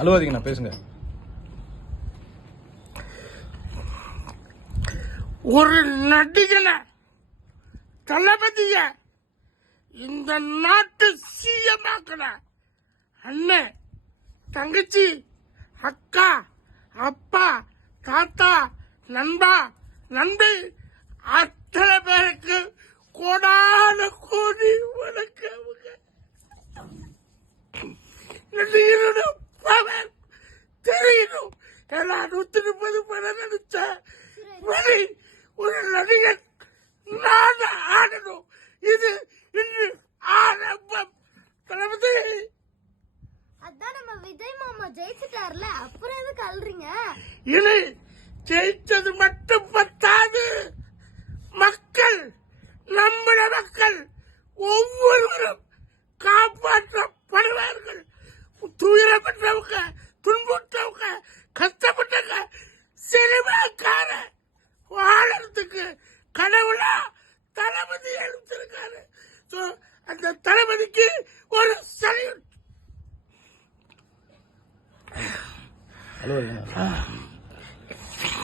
அழுவாதீங்கண்ணா, பேசுங்க. ஒரு நடிகனை தளபதிய இந்த நாட்டு சிஎமாக்கின அண்ணன், தங்கச்சி, அக்கா, அப்பா, தாத்தா, நண்பா, நண்பி அத்தனை பேருக்கு கோடான கோடி வணக்கம். தெரியணும். ஏன்னா 130 படம் நடிச்ச வழி ஒரு நடிகன் நான் ஆடணும். இது இன்று ஆரம்பம். தளபதி, அதான் நம்ம விஜய் மாமா ஜெயிச்சிட்டார்ல, அப்புறம் எதுக்கு அல்றீங்க? இனி ஜெயிச்சது மட்டும் பத்தாது. மக்கள், நம்முடைய மக்கள் ஒவ்வொருவரும் காப்பாற்றப்படுவார்கள். துயரப்பட்டவங்க, துன்புற்றவங்க, கஷ்டப்பட்டவங்க, சினிமாக்கார வாழறதுக்கு கடவுளா தளபதி எழுந்திருக்காரு. அந்த தளபதிக்கு ஒரு சல்யூட். அழுவாதீங்கண்ணா.